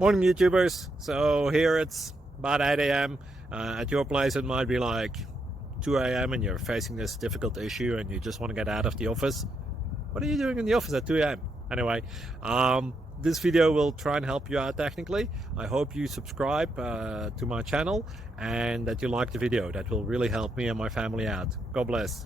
Morning YouTubers. So here it's about 8 a.m. At your place it might be like 2 a.m. and you're facing this difficult issue and you just want to get out of the office. What are you doing in the office at 2 a.m.? Anyway, this video will try and help you out technically. I hope you subscribe to my channel and that you like the video. That will really help me and my family out. God bless.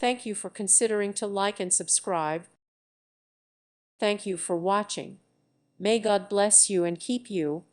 Thank you for considering to like and subscribe. Thank you for watching. May God bless you and keep you.